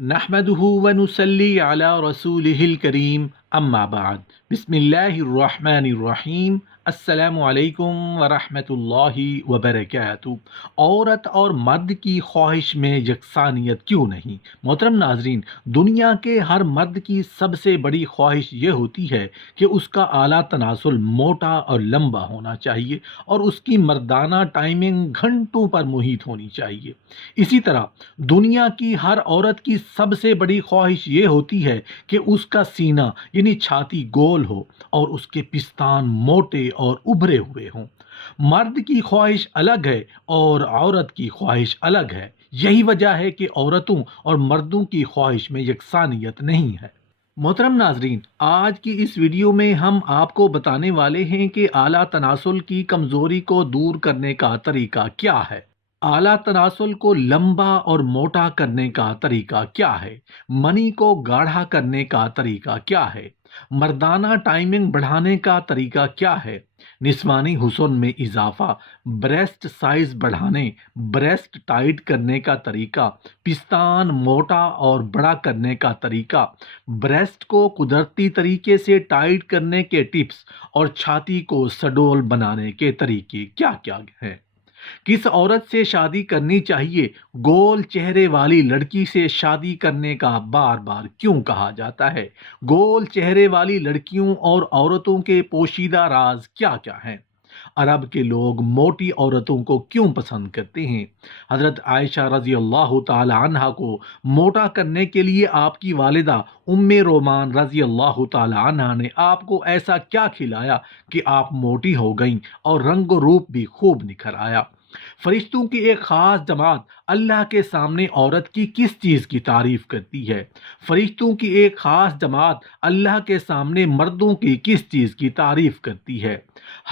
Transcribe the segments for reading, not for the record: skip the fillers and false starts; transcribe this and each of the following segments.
نحمده ونصلي على رسوله الكريم اما بعد بسم اللہ الرحمن الرحیم السلام علیکم ورحمۃ اللہ وبرکاتہ۔ عورت اور مرد کی خواہش میں یکسانیت کیوں نہیں؟ محترم ناظرین، دنیا کے ہر مرد کی سب سے بڑی خواہش یہ ہوتی ہے کہ اس کا اعلیٰ تناسل موٹا اور لمبا ہونا چاہیے اور اس کی مردانہ ٹائمنگ گھنٹوں پر محیط ہونی چاہیے۔ اسی طرح دنیا کی ہر عورت کی سب سے بڑی خواہش یہ ہوتی ہے کہ اس کا سینہ یعنی چھاتی گول ہو اور اس کے پستان موٹے اور ابھرے ہوئے ہوں۔ مرد کی خواہش الگ ہے اور عورت کی خواہش الگ ہے۔ یہی وجہ ہے کہ عورتوں اور مردوں کی خواہش میں یکسانیت نہیں ہے۔ محترم ناظرین، آج کی اس ویڈیو میں ہم آپ کو بتانے والے ہیں کہ اعلیٰ تناسل کی کمزوری کو دور کرنے کا طریقہ کیا ہے۔ اعلیٰ تناسل کو لمبا اور موٹا کرنے کا طریقہ کیا ہے؟ منی کو گاڑھا کرنے کا طریقہ کیا ہے؟ مردانہ ٹائمنگ بڑھانے کا طریقہ کیا ہے؟ نسوانی حسن میں اضافہ، بریسٹ سائز بڑھانے، بریسٹ ٹائٹ کرنے کا طریقہ، پستان موٹا اور بڑا کرنے کا طریقہ، بریسٹ کو قدرتی طریقے سے ٹائٹ کرنے کے ٹپس اور چھاتی کو سڈول بنانے کے طریقے کیا کیا ہیں۔ کس عورت سے شادی کرنی چاہیے؟ گول چہرے والی لڑکی سے شادی کرنے کا بار بار کیوں کہا جاتا ہے؟ گول چہرے والی لڑکیوں اور عورتوں کے پوشیدہ راز کیا کیا ہیں؟ عرب کے لوگ موٹی عورتوں کو کیوں پسند کرتے ہیں؟ حضرت عائشہ رضی اللہ تعالی عنہا کو موٹا کرنے کے لیے آپ کی والدہ ام رومان رضی اللہ تعالی عنہا نے آپ کو ایسا کیا کھلایا کہ آپ موٹی ہو گئیں اور رنگ و روپ بھی خوب نکھر آیا؟ فرشتوں کی ایک خاص جماعت اللہ کے سامنے عورت کی کس چیز کی تعریف کرتی ہے؟ فرشتوں کی ایک خاص جماعت اللہ کے سامنے مردوں کی کس چیز کی تعریف کرتی ہے؟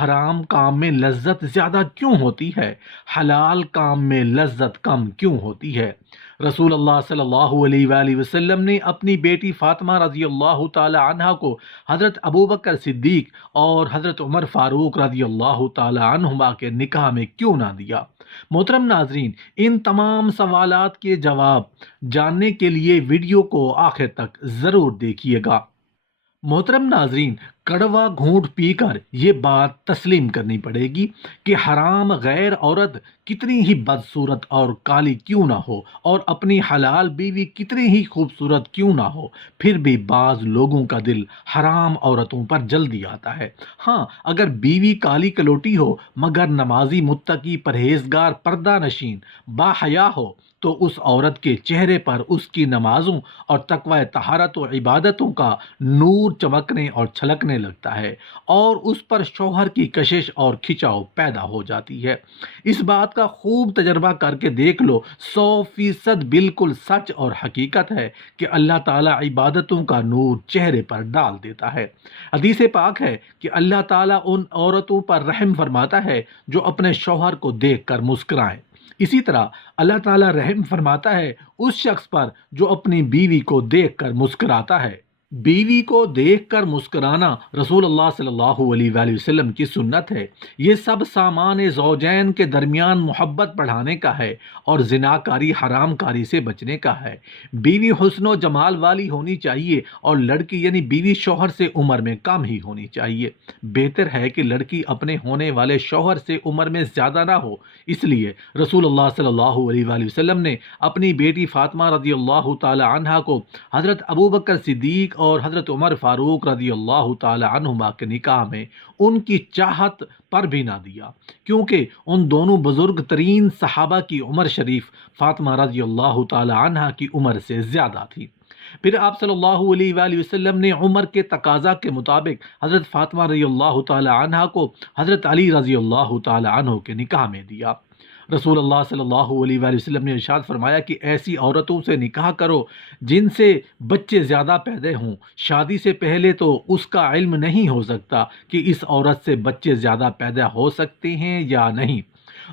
حرام کام میں لذت زیادہ کیوں ہوتی ہے؟ حلال کام میں لذت کم کیوں ہوتی ہے؟ رسول اللہ صلی اللہ علیہ وآلہ وسلم نے اپنی بیٹی فاطمہ رضی اللہ تعالی عنہا کو حضرت ابوبکر صدیق اور حضرت عمر فاروق رضی اللہ تعالی عنہما کے نکاح میں کیوں نہ دیا؟ محترم ناظرین، ان تمام سوالات کے جواب جاننے کے لیے ویڈیو کو آخر تک ضرور دیکھیے گا۔ محترم ناظرین، کڑوا گھونٹ پی کر یہ بات تسلیم کرنی پڑے گی کہ حرام غیر عورت کتنی ہی بدصورت اور کالی کیوں نہ ہو اور اپنی حلال بیوی کتنی ہی خوبصورت کیوں نہ ہو، پھر بھی بعض لوگوں کا دل حرام عورتوں پر جلدی آتا ہے۔ ہاں، اگر بیوی کالی کلوٹی ہو مگر نمازی، متقی، پرہیزگار، پردہ نشین، باحیا ہو تو اس عورت کے چہرے پر اس کی نمازوں اور تقوی طہارت و عبادتوں کا نور چمکنے اور چھلکنے لگتا ہے اور اس پر شوہر کی کشش اور کھچاؤ پیدا ہو جاتی ہے۔ اس بات کا خوب تجربہ کر کے دیکھ لو، 100% بالکل سچ اور حقیقت ہے کہ اللہ تعالیٰ عبادتوں کا نور چہرے پر ڈال دیتا ہے۔ حدیث پاک ہے کہ اللہ تعالیٰ ان عورتوں پر رحم فرماتا ہے جو اپنے شوہر کو دیکھ کر مسکرائیں۔ اسی طرح اللہ تعالیٰ رحم فرماتا ہے اس شخص پر جو اپنی بیوی کو دیکھ کر مسکراتا ہے۔ بیوی کو دیکھ کر مسکرانا رسول اللہ صلی اللہ علیہ وآلہ وسلم کی سنت ہے۔ یہ سب سامان زوجین کے درمیان محبت بڑھانے کا ہے اور زناکاری، حرام کاری سے بچنے کا ہے۔ بیوی حسن و جمال والی ہونی چاہیے اور لڑکی یعنی بیوی شوہر سے عمر میں کم ہی ہونی چاہیے۔ بہتر ہے کہ لڑکی اپنے ہونے والے شوہر سے عمر میں زیادہ نہ ہو۔ اس لیے رسول اللہ صلی اللہ علیہ وآلہ وسلم نے اپنی بیٹی فاطمہ رضی اللہ تعالی عنہا کو حضرت ابوبکر صدیق اور حضرت عمر فاروق رضی اللہ تعالی عنہما کے نکاح میں ان کی چاہت پر بھی نہ دیا، کیونکہ ان دونوں بزرگ ترین صحابہ کی عمر شریف فاطمہ رضی اللہ تعالی عنہا کی عمر سے زیادہ تھی۔ پھر آپ صلی اللہ علیہ وآلہ وسلم نے عمر کے تقاضا کے مطابق حضرت فاطمہ رضی اللہ تعالی عنہا کو حضرت علی رضی اللہ تعالی عنہ کے نکاح میں دیا۔ رسول اللہ صلی اللہ علیہ وآلہ وسلم نے ارشاد فرمایا کہ ایسی عورتوں سے نکاح کرو جن سے بچے زیادہ پیدا ہوں۔ شادی سے پہلے تو اس کا علم نہیں ہو سکتا کہ اس عورت سے بچے زیادہ پیدا ہو سکتے ہیں یا نہیں۔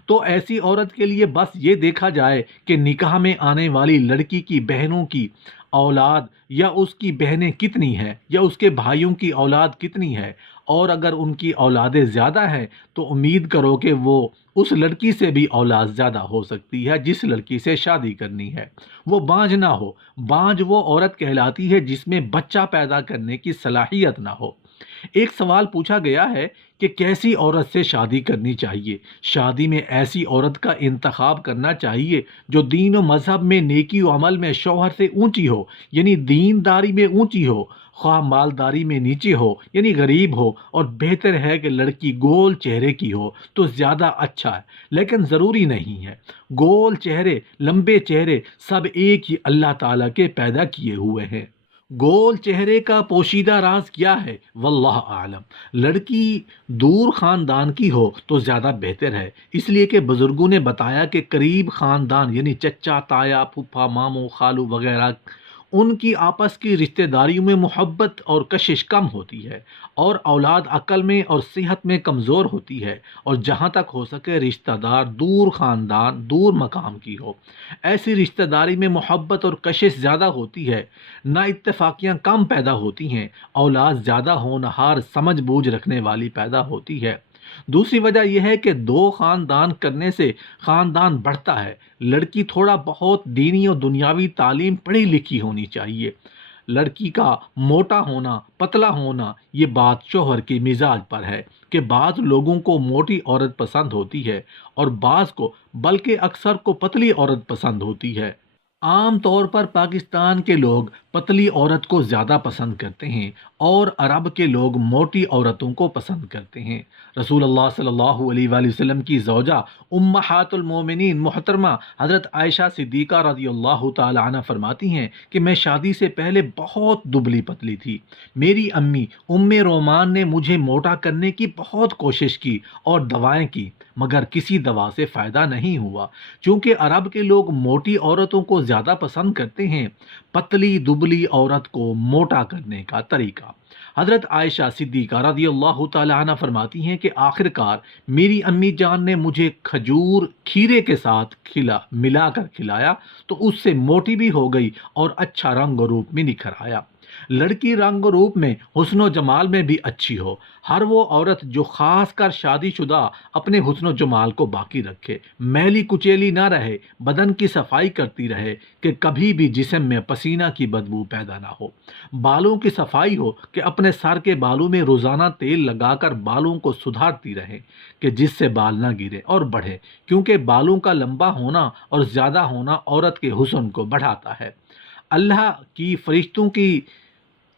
تو ایسی عورت کے لیے بس یہ دیکھا جائے کہ نکاح میں آنے والی لڑکی کی بہنوں کی اولاد یا اس کی بہنیں کتنی ہیں یا اس کے بھائیوں کی اولاد کتنی ہے، اور اگر ان کی اولادیں زیادہ ہیں تو امید کرو کہ وہ اس لڑکی سے بھی اولاد زیادہ ہو سکتی ہے جس لڑکی سے شادی کرنی ہے۔ وہ بانجھ نہ ہو۔ بانجھ وہ عورت کہلاتی ہے جس میں بچہ پیدا کرنے کی صلاحیت نہ ہو۔ ایک سوال پوچھا گیا ہے کہ کیسی عورت سے شادی کرنی چاہیے؟ شادی میں ایسی عورت کا انتخاب کرنا چاہیے جو دین و مذہب میں، نیکی و عمل میں شوہر سے اونچی ہو، یعنی دینداری میں اونچی ہو، خواہ مالداری میں نیچے ہو یعنی غریب ہو، اور بہتر ہے کہ لڑکی گول چہرے کی ہو تو زیادہ اچھا ہے، لیکن ضروری نہیں ہے۔ گول چہرے، لمبے چہرے سب ایک ہی اللہ تعالیٰ کے پیدا کیے ہوئے ہیں۔ گول چہرے کا پوشیدہ راز کیا ہے؟ واللہ اعلم۔ لڑکی دور خاندان کی ہو تو زیادہ بہتر ہے، اس لیے کہ بزرگوں نے بتایا کہ قریب خاندان یعنی چچا، تایا، پھپھا، ماموں، خالو وغیرہ، ان کی آپس کی رشتہ داریوں میں محبت اور کشش کم ہوتی ہے، اور اولاد عقل میں اور صحت میں کمزور ہوتی ہے، اور جہاں تک ہو سکے رشتہ دار دور خاندان، دور مقام کی ہو۔ ایسی رشتہ داری میں محبت اور کشش زیادہ ہوتی ہے، نا اتفاقیاں کم پیدا ہوتی ہیں، اولاد زیادہ ہونہار، سمجھ بوجھ رکھنے والی پیدا ہوتی ہے۔ دوسری وجہ یہ ہے کہ دو خاندان کرنے سے خاندان بڑھتا ہے۔ لڑکی تھوڑا بہت دینی اور دنیاوی تعلیم پڑھی لکھی ہونی چاہیے۔ لڑکی کا موٹا ہونا، پتلا ہونا، یہ بات شوہر کی مزاج پر ہے کہ بعض لوگوں کو موٹی عورت پسند ہوتی ہے اور بعض کو، بلکہ اکثر کو، پتلی عورت پسند ہوتی ہے۔ عام طور پر پاکستان کے لوگ پتلی عورت کو زیادہ پسند کرتے ہیں اور عرب کے لوگ موٹی عورتوں کو پسند کرتے ہیں۔ رسول اللہ صلی اللہ علیہ وآلہ وسلم کی زوجہ امہات المومنین محترمہ حضرت عائشہ صدیقہ رضی اللہ تعالی عنہ فرماتی ہیں کہ میں شادی سے پہلے بہت دبلی پتلی تھی۔ میری امی رومان نے مجھے موٹا کرنے کی بہت کوشش کی اور دوائیں کی، مگر کسی دوا سے فائدہ نہیں ہوا، چونکہ عرب کے لوگ موٹی عورتوں کو زیادہ پسند کرتے ہیں۔ پتلی دبلی عورت کو موٹا کرنے کا طریقہ۔ حضرت عائشہ صدیقہ رضی اللہ تعالی عنہ فرماتی ہیں کہ آخر کار میری امی جان نے مجھے کھجور کھیرے کے ساتھ ملا کر کھلایا تو اس سے موٹی بھی ہو گئی اور اچھا رنگ و روپ میں نکھر آیا۔ لڑکی رنگ و روپ میں، حسن و جمال میں بھی اچھی ہو۔ ہر وہ عورت جو خاص کر شادی شدہ اپنے حسن و جمال کو باقی رکھے، میلی کچیلی نہ رہے، بدن کی صفائی کرتی رہے کہ کبھی بھی جسم میں پسینہ کی بدبو پیدا نہ ہو، بالوں کی صفائی ہو کہ اپنے سر کے بالوں میں روزانہ تیل لگا کر بالوں کو سدھارتی رہے کہ جس سے بال نہ گرے اور بڑھے، کیونکہ بالوں کا لمبا ہونا اور زیادہ ہونا عورت کے حسن کو بڑھاتا ہے۔ اللہ کی فرشتوں کی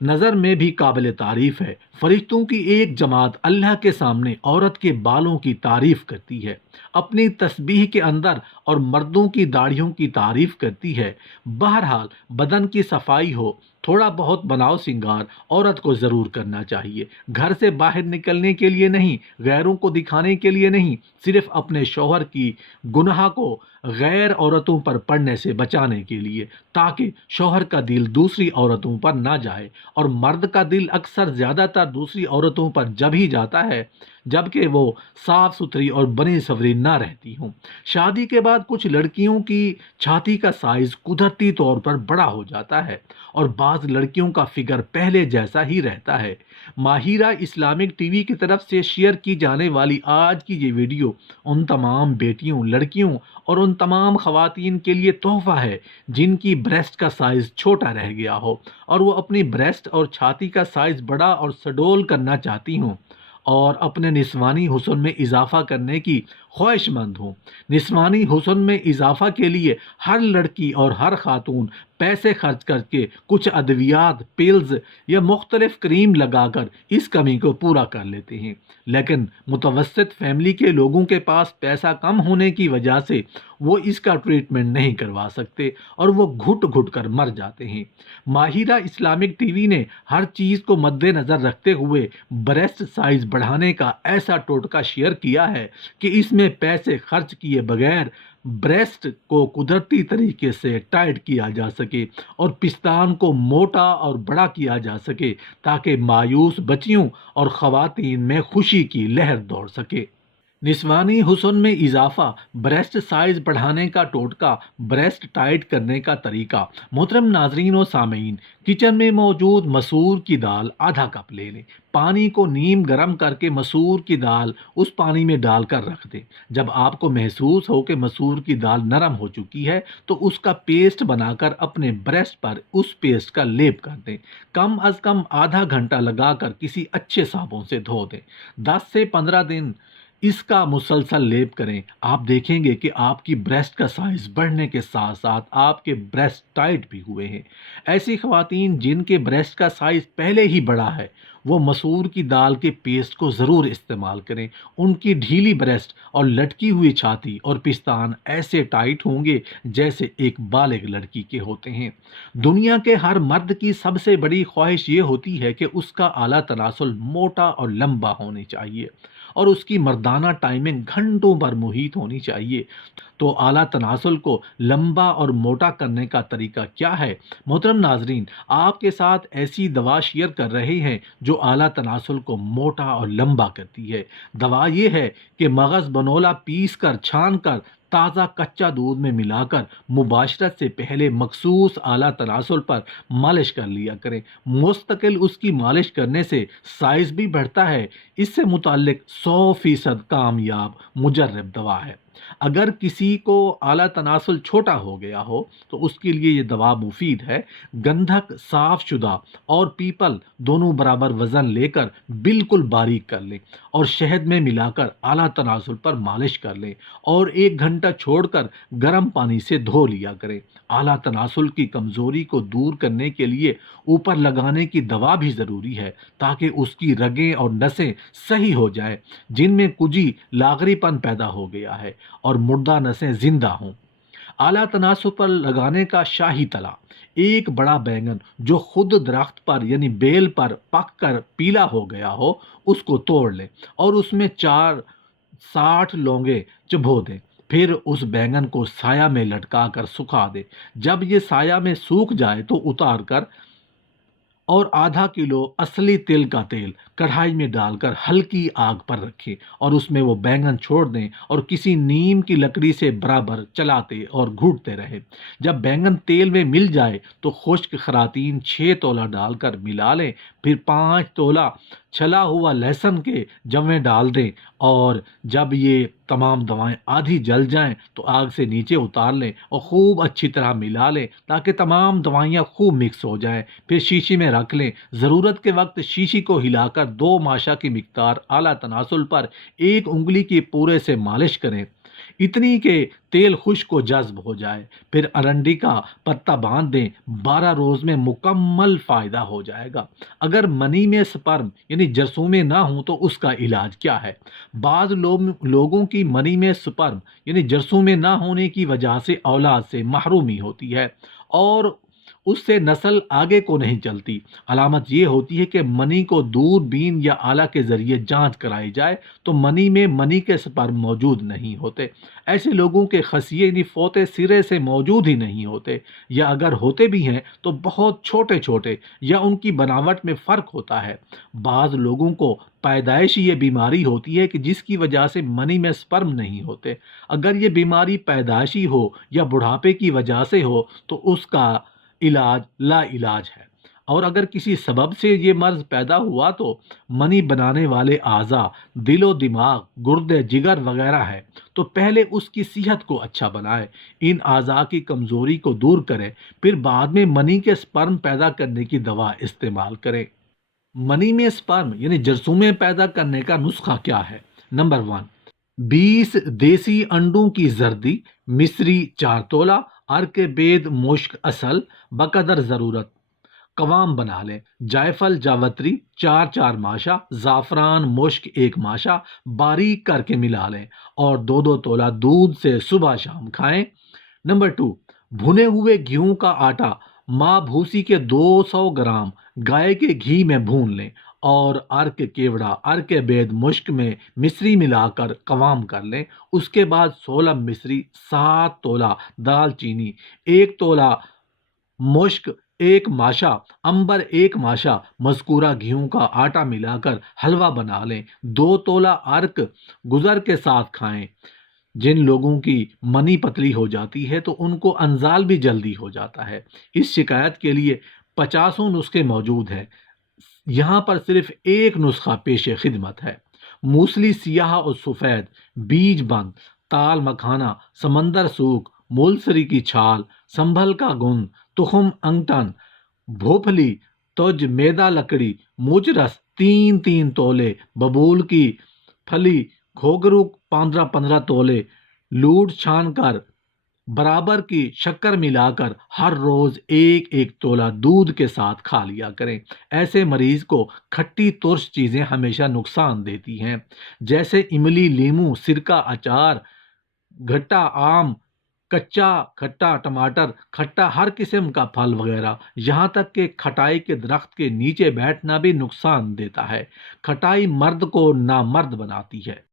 نظر میں بھی قابل تعریف ہے۔ فرشتوں کی ایک جماعت اللہ کے سامنے عورت کے بالوں کی تعریف کرتی ہے، اپنی تسبیح کے اندر، اور مردوں کی داڑھیوں کی تعریف کرتی ہے۔ بہرحال بدن کی صفائی ہو، تھوڑا بہت بناؤ سنگار عورت کو ضرور کرنا چاہیے، گھر سے باہر نکلنے کے لیے نہیں، غیروں کو دکھانے کے لیے نہیں، صرف اپنے شوہر کی گناہ کو غیر عورتوں پر پڑنے سے بچانے کے لیے، تاکہ شوہر کا دل دوسری عورتوں پر نہ جائے، اور مرد کا دل اکثر زیادہ تر دوسری عورتوں پر جب ہی جاتا ہے جبکہ وہ صاف ستھری اور بنی سنوری نہ رہتی ہوں۔ شادی کے بعد کچھ لڑکیوں کی چھاتی کا سائز قدرتی طور پر بڑا ہو جاتا ہے اور بعض لڑکیوں کا فگر پہلے جیسا ہی رہتا ہے۔ ماہرہ اسلامک ٹی وی کی طرف سے شیئر کی جانے والی آج کی یہ ویڈیو ان تمام بیٹیوں، لڑکیوں اور ان تمام خواتین کے لیے تحفہ ہے جن کی بریسٹ کا سائز چھوٹا رہ گیا ہو اور وہ اپنی بریسٹ اور چھاتی کا سائز بڑا اور سڈول کرنا چاہتی ہوں اور اپنے نسوانی حسن میں اضافہ کرنے کی خواہش مند ہوں۔ نسوانی حسن میں اضافہ کے لیے ہر لڑکی اور ہر خاتون پیسے خرچ کر کے کچھ ادویات، پیلز یا مختلف کریم لگا کر اس کمی کو پورا کر لیتے ہیں، لیکن متوسط فیملی کے لوگوں کے پاس پیسہ کم ہونے کی وجہ سے وہ اس کا ٹریٹمنٹ نہیں کروا سکتے اور وہ گھٹ گھٹ کر مر جاتے ہیں۔ ماہرہ اسلامک ٹی وی نے ہر چیز کو مد نظر رکھتے ہوئے بریسٹ سائز بڑھانے کا ایسا ٹوٹکا شیئر کیا ہے کہ اس میں پیسے خرچ کیے بغیر بریسٹ کو قدرتی طریقے سے ٹائٹ کیا جا سکے اور پستان کو موٹا اور بڑا کیا جا سکے تاکہ مایوس بچیوں اور خواتین میں خوشی کی لہر دوڑ سکے۔ نسوانی حسن میں اضافہ، بریسٹ سائز بڑھانے کا ٹوٹکا، بریسٹ ٹائٹ کرنے کا طریقہ۔ محترم ناظرین و سامعین، کچن میں موجود مسور کی دال آدھا کپ لے لیں۔ پانی کو نیم گرم کر کے مسور کی دال اس پانی میں ڈال کر رکھ دیں۔ جب آپ کو محسوس ہو کہ مسور کی دال نرم ہو چکی ہے تو اس کا پیسٹ بنا کر اپنے بریسٹ پر اس پیسٹ کا لیپ کر دیں۔ کم از کم آدھا گھنٹہ لگا کر کسی اچھے صابن سے دھو دیں۔ 10 سے 15 دن اس کا مسلسل لیپ کریں۔ آپ دیکھیں گے کہ آپ کی بریسٹ کا سائز بڑھنے کے ساتھ ساتھ آپ کے بریسٹ ٹائٹ بھی ہوئے ہیں۔ ایسی خواتین جن کے بریسٹ کا سائز پہلے ہی بڑا ہے وہ مسور کی دال کے پیسٹ کو ضرور استعمال کریں۔ ان کی ڈھیلی بریسٹ اور لٹکی ہوئی چھاتی اور پستان ایسے ٹائٹ ہوں گے جیسے ایک بالغ لڑکی کے ہوتے ہیں۔ دنیا کے ہر مرد کی سب سے بڑی خواہش یہ ہوتی ہے کہ اس کا اعلیٰ تناسل موٹا اور لمبا ہونے چاہیے اور اس کی مردانہ ٹائمنگ گھنٹوں پر محیط ہونی چاہیے۔ تو اعلیٰ تناسل کو لمبا اور موٹا کرنے کا طریقہ کیا ہے؟ محترم ناظرین، آپ کے ساتھ ایسی دوا شیئر کر رہے ہیں جو اعلیٰ تناسل کو موٹا اور لمبا کرتی ہے۔ دوا یہ ہے کہ مغز بنولا پیس کر چھان کر تازہ کچا دودھ میں ملا کر مباشرت سے پہلے مخصوص اعلیٰ تناسل پر مالش کر لیا کریں۔ مستقل اس کی مالش کرنے سے سائز بھی بڑھتا ہے۔ اس سے متعلق 100% کامیاب مجرب دوا ہے۔ اگر کسی کو اعلیٰ تناسل چھوٹا ہو گیا ہو تو اس کے لیے یہ دوا مفید ہے۔ گندھک صاف شدہ اور پیپل دونوں برابر وزن لے کر بالکل باریک کر لیں اور شہد میں ملا کر اعلیٰ تناسل پر مالش کر لیں اور 1 گھنٹہ چھوڑ کر گرم پانی سے دھو لیا کریں۔ اعلیٰ تناسل کی کمزوری کو دور کرنے کے لیے اوپر لگانے کی دوا بھی ضروری ہے تاکہ اس کی رگیں اور نسیں صحیح ہو جائیں جن میں کجی لاغری پن پیدا ہو گیا ہے اور مردہ نسیں زندہ ہوں۔ اعلیٰ تناسل پر لگانے کا شاہی تلا: ایک بڑا بینگن جو خود درخت پر یعنی بیل پر پک کر پیلا ہو گیا ہو اس کو توڑ لیں اور اس میں 60 لونگیں چبو دیں۔ پھر اس بینگن کو سایہ میں لٹکا کر سکھا دیں۔ جب یہ سایہ میں سوکھ جائے تو اتار کر اور ½ کلو اصلی تل کا تیل کڑھائی میں ڈال کر ہلکی آگ پر رکھیں اور اس میں وہ بینگن چھوڑ دیں اور کسی نیم کی لکڑی سے برابر چلاتے اور گھوٹتے رہیں۔ جب بینگن تیل میں مل جائے تو خشک خراطین 6 تولہ ڈال کر ملا لیں۔ پھر 5 تولہ چھلا ہوا لہسن کے جویں ڈال دیں اور جب یہ تمام دوائیں آدھی جل جائیں تو آگ سے نیچے اتار لیں اور خوب اچھی طرح ملا لیں تاکہ تمام دوائیاں خوب مکس ہو جائیں۔ پھر شیشی میں رکھ لیں۔ ضرورت کے وقت شیشی کو ہلا کر 2 ماشا کی مقدار اعلیٰ تناسل پر 1 انگلی کی پورے سے مالش کریں، اتنی کہ تیل خشک و جذب ہو جائے۔ پھر ارنڈی کا پتا باندھ دیں۔ 12 روز میں مکمل فائدہ ہو جائے گا۔ اگر منی میں سپرم یعنی جرثومے نہ ہوں تو اس کا علاج کیا ہے؟ بعض لوگوں کی منی میں سپرم یعنی جرثومے نہ ہونے کی وجہ سے اولاد سے محرومی ہوتی ہے اور اس سے نسل آگے کو نہیں چلتی۔ علامت یہ ہوتی ہے کہ منی کو دور بین یا آلہ کے ذریعے جانچ کرائی جائے تو منی میں منی کے سپرم موجود نہیں ہوتے۔ ایسے لوگوں کے خصیے یعنی فوطے سرے سے موجود ہی نہیں ہوتے، یا اگر ہوتے بھی ہیں تو بہت چھوٹے چھوٹے یا ان کی بناوٹ میں فرق ہوتا ہے۔ بعض لوگوں کو پیدائشی یہ بیماری ہوتی ہے کہ جس کی وجہ سے منی میں سپرم نہیں ہوتے۔ اگر یہ بیماری پیدائشی ہو یا بڑھاپے کی وجہ سے ہو تو اس کا علاج لا علاج ہے، اور اگر کسی سبب سے یہ مرض پیدا ہوا تو منی بنانے والے اعضاء دل و دماغ، گردے، جگر وغیرہ ہے تو پہلے اس کی صحت کو اچھا بنائے، ان اعضاء کی کمزوری کو دور کریں، پھر بعد میں منی کے سپرم پیدا کرنے کی دوا استعمال کریں۔ منی میں سپرم یعنی جرثومے پیدا کرنے کا نسخہ کیا ہے؟ نمبر 1، 20 دیسی انڈوں کی زردی، مصری 4 تولہ، ارک بید مشک اصل بقدر ضرورت قوام بنا لیں۔ جائفل جاوتری 4 ماشا، زعفران مشک 1 ماشا باریک کر کے ملا لیں اور 2 تولہ دودھ سے صبح شام کھائیں۔ نمبر 2، بھنے ہوئے گیہوں کا آٹا ماں بھوسی کے 200 گرام گائے کے گھی میں بھون لیں اور ارک کیوڑا ارک بید مشک میں مصری ملا کر قوام کر لیں۔ اس کے بعد 16 مصری، 7 تولہ دال چینی، 1 تولہ مشک ایک ماشا مذکورہ گیہوں کا آٹا ملا کر حلوہ بنا لیں، 2 تولہ عرق گزر کے ساتھ کھائیں۔ جن لوگوں کی منی پتلی ہو جاتی ہے تو ان کو انزال بھی جلدی ہو جاتا ہے، اس شکایت کے لیے 50 نسخے موجود ہیں، یہاں پر صرف ایک نسخہ پیش خدمت ہے۔ موسلی سیاہ اور سفید، بیج بند، تال مکھانا، سمندر سوکھ، مولسری کی چھال، سنبھل کا گند، تخم انگٹن، بھوپلی، تج میدا لکڑی، مجرس 3 تولے، ببول کی پھلی، گھوگرو 15 تولے، لوڈ چھان کر برابر کی شکر ملا کر ہر روز 1 تولہ دودھ کے ساتھ کھا لیا کریں۔ ایسے مریض کو کھٹی ترش چیزیں ہمیشہ نقصان دیتی ہیں، جیسے املی، لیموں، سرکہ، اچار، گھٹا آم، کچا کھٹا ٹماٹر، کھٹا ہر قسم کا پھل وغیرہ، یہاں تک کہ کھٹائی کے درخت کے نیچے بیٹھنا بھی نقصان دیتا ہے۔ کھٹائی مرد کو نامرد بناتی ہے۔